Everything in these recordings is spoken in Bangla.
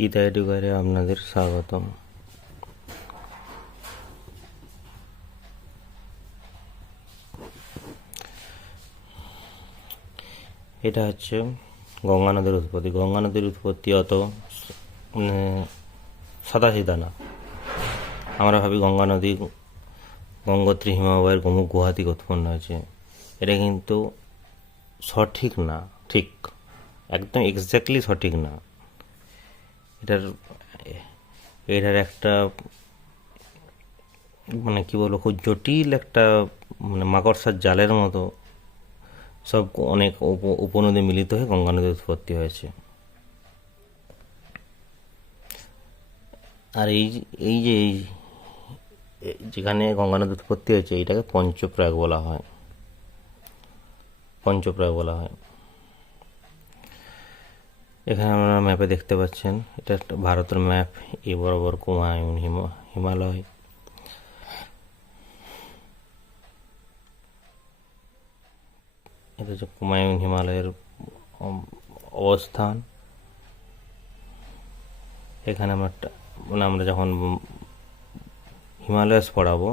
গীতা এডুকারে আপনাদের স্বাগতম। এটা হচ্ছে গঙ্গা নদীর উৎপত্তি। গঙ্গা নদীর উৎপত্তি অত সাদাসিধা না। আমরা ভাবি গঙ্গা নদী গঙ্গোত্রী হিমবাহের গোমুখ গুহা থেকে উৎপন্ন হয়েছে। এটা কিন্তু সঠিক না, ঠিক একদম এক্স্যাক্টলি সঠিক না। এটার এটার একটা মানে কি বলবো, খুব জটিল একটা মাকড়সার জালের মতো সব অনেক উপনদী মিলিত হয়ে গঙ্গা নদীর উৎপত্তি হয়েছে। আর এই যেখানে গঙ্গা নদীর উৎপত্তি হয়েছে এইটাকে পঞ্চপ্রয়াগ বলা হয়। এখানে আপনারা ম্যাপে দেখতে পাচ্ছেন, এটা একটা ভারতের ম্যাপ। এই বরাবর কুমায়ুন হিমালয়, এটা হচ্ছে কুমায়ুন হিমালয়ের অবস্থান। এখানে আমরা যখন হিমালয়াস পড়াবো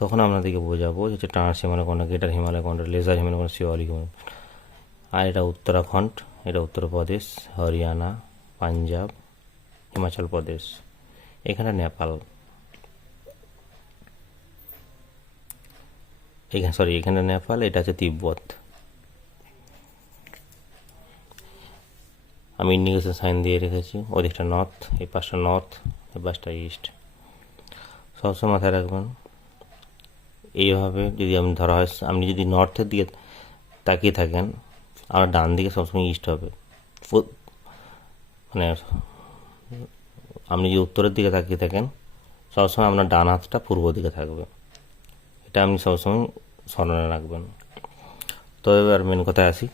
তখন আপনাদেরকে বোঝাবো যে ট্রান্স হিমালয় কোনটা, গেটার হিমালয় কোনটা, লেজার হিমালয় কোনটা, শিওয়ালিক হিমালয়। আর এটা উত্তরাখণ্ড, এটা উত্তরপ্রদেশ, হরিয়ানা, পাঞ্জাব, হিমাচল প্রদেশ, এখানে নেপাল, এখানে নেপাল, এটা হচ্ছে তিব্বত। আমি ইন্ডিকেশন সাইন দিয়ে রেখেছি। ওদিকটা নর্থ, এই পাশটা নর্থ, এই পাশটা ইস্ট। সবসময় মাথায় রাখবেন, এইভাবে যদি আমি ধরা হয়, আপনি যদি নর্থের দিকে তাকিয়ে থাকেন, আর ডান দিকে সবসময় ইস্ট হবে। মানে আপনি যদি উত্তরের দিকে তাকিয়ে থাকেন, সবসময় আপনার ডান হাতটা পূর্ব দিকে থাকবে। এটা আপনি সবসময় স্মরণে রাখবেন। তো এবার মেন কথায় আসি।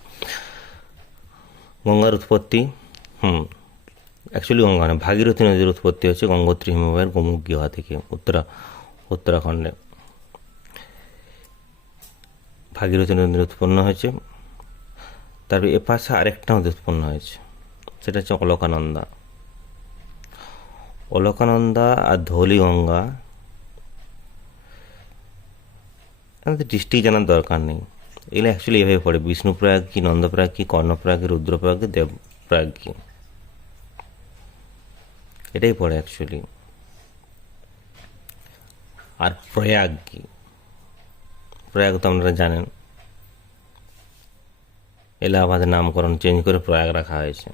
গঙ্গার উৎপত্তি অ্যাকচুয়ালি গঙ্গা না, ভাগীরথী নদীর উৎপত্তি হচ্ছে গঙ্গোত্রী হিমবাহের গোমুখ গুহা থেকে উত্তরাখণ্ডে ভাগীরথী নদীর উৎপন্ন হয়েছে। তারপর এ পাশে আরেকটা নদী উৎপন্ন হয়েছে, সেটা হচ্ছে অলকানন্দা আর ধৌলিগঙ্গা। আমাদের ডিস্ট্রিক্ট জানার দরকার নেই, এগুলো অ্যাকচুয়ালি এভাবে পড়ে: বিষ্ণুপ্রয়াগ কি, নন্দপ্রয়াগ কি, কর্ণপ্রয়াগ কি, রুদ্রপ্রয়াগ কি, দেবপ্রয়াগ কি, এটাই পড়ে অ্যাকচুয়ালি। আর প্রয়াগ কি, প্রয়াগ তো আপনারা জানেন, এলাহাবাদের নামকরণ চেঞ্জ করে প্রয়াগ রাখা হয়েছে,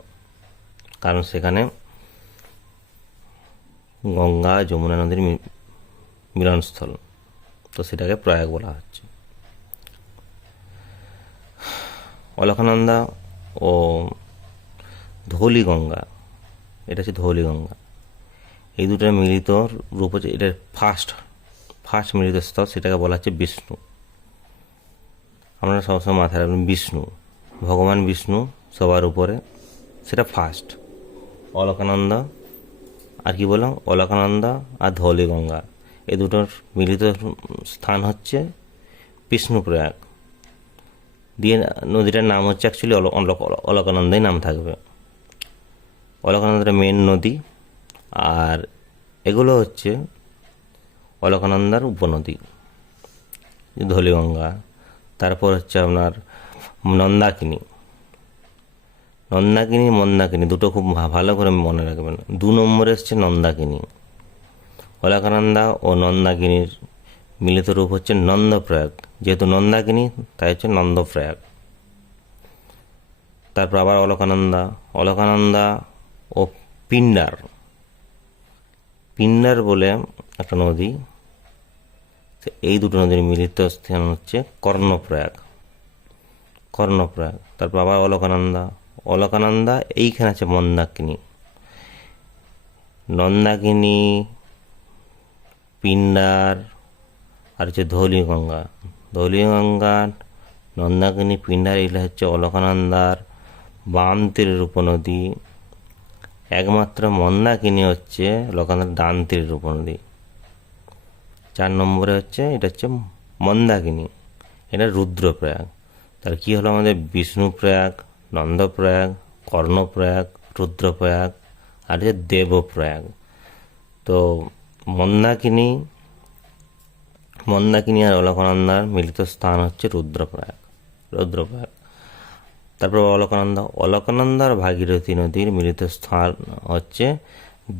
কারণ সেখানে গঙ্গা যমুনা নদীর মিলনস্থল, তো সেটাকে প্রয়াগ বলা হচ্ছে। অলকানন্দা ও ধৌলিগঙ্গা, এটা হচ্ছে ধৌলিগঙ্গা, এই দুটোর মিলিত রূপ হচ্ছে, এটার ফার্স্ট মিলিত স্তর, সেটাকে বলা হচ্ছে বিষ্ণু। আপনারা সবসময় মাথায় রাখবেন, বিষ্ণু, ভগবান বিষ্ণু সবার উপরে, সেটা ফার্স্ট। অলকানন্দা আর কি বললাম, অলকানন্দা আর ধৌলিগঙ্গা, এই দুটোর মিলিত স্থান হচ্ছে বিষ্ণুপ্রয়াগ। দিয়ে নদীটার নাম হচ্ছে অ্যাকচুয়ালি অলকানন্দাই নাম থাকবে। অলকানন্দার মেন নদী, আর এগুলো হচ্ছে অলকানন্দার উপনদী, ধৌলিগঙ্গা। তারপর হচ্ছে আপনার মন্দাকিনী, মন্দাকিনী দুটো খুব ভালো করে মনে রাখবেন। 2 নম্বরে এসছে নন্দাকিনী। অলকানন্দা ও নন্দাকিনীর মিলিত রূপ হচ্ছে নন্দপ্রয়াগ, যেহেতু নন্দাকিনী তাই হচ্ছে নন্দপ্রয়াগ। তারপর আবার অলকানন্দা ও পিন্ডার বলে একটা নদী, এই দুটো নদীর মিলিত স্থান হচ্ছে কর্ণপ্রয়াগ। তারপর আবার অলকানন্দা এইখানে আছে নন্দাকিনী, পিন্ডার, আর হচ্ছে ধৌলিগঙ্গা, নন্দাকিনী, পিন্ডার, এগুলো হচ্ছে অলকানন্দার বাম তীরের উপনদী। একমাত্র মন্দাকিনী হচ্ছে অলকানন্দার ডান তীরের উপনদী। 4 নম্বরে হচ্ছে, এটা হচ্ছে মন্দাকিনী, এটা রুদ্রপ্রয়াগ। তাহলে কী হলো, আমাদের বিষ্ণুপ্রয়াগ, নন্দপ্রয়াগ, কর্ণপ্রয়াগ, রুদ্রপ্রয়াগ আর হচ্ছে দেবপ্রয়াগ। তো মন্দাকিনী আর অলকানন্দার মিলিত স্থান হচ্ছে রুদ্রপ্রয়াগ। তারপর অলকানন্দা আর ভাগীরথী নদীর মিলিত স্থান হচ্ছে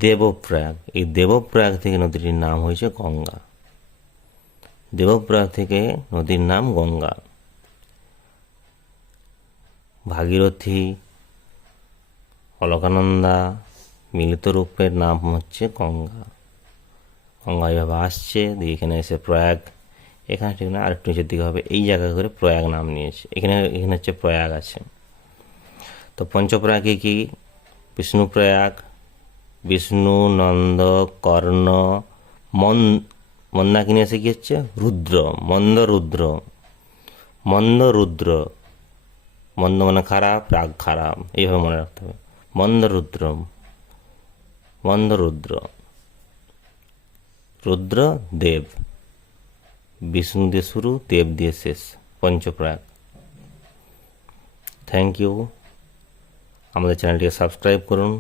দেবপ্রয়াগ। এই দেবপ্রয়াগ থেকে নদীটির নাম হয়েছে গঙ্গা। দেবপ্রয়াগ থেকে নদীর নাম গঙ্গা। ভাগীরথী, অলকানন্দা মিলিত রূপের নাম হচ্ছে গঙ্গা। গঙ্গা এভাবে আসছে, দিয়ে এখানে এসে প্রয়াগ, এখানে ঠিক না, আরেকটু নিচের দিকে হবে, এই জায়গা করে প্রয়াগ নাম নিয়েছে। এখানে হচ্ছে প্রয়াগ আছে। তো পঞ্চপ্রয়াগে কি? বিষ্ণুপ্রয়াগ, বিষ্ণু, নন্দ, কর্ণ, মন্দাকিনী এসে কি হচ্ছে রুদ্র, মন্দ মানে খারাপ, রাগ খারাপ, এইভাবে মনে রাখতে হবে। মন্দ রুদ্র দেব, বিষ্ণু দিয়ে শুরু, দেব দিয়ে শেষ, পঞ্চপ্রয়াগ। Thank you. আমাদের চ্যানেলটিকে সাবস্ক্রাইব করুন।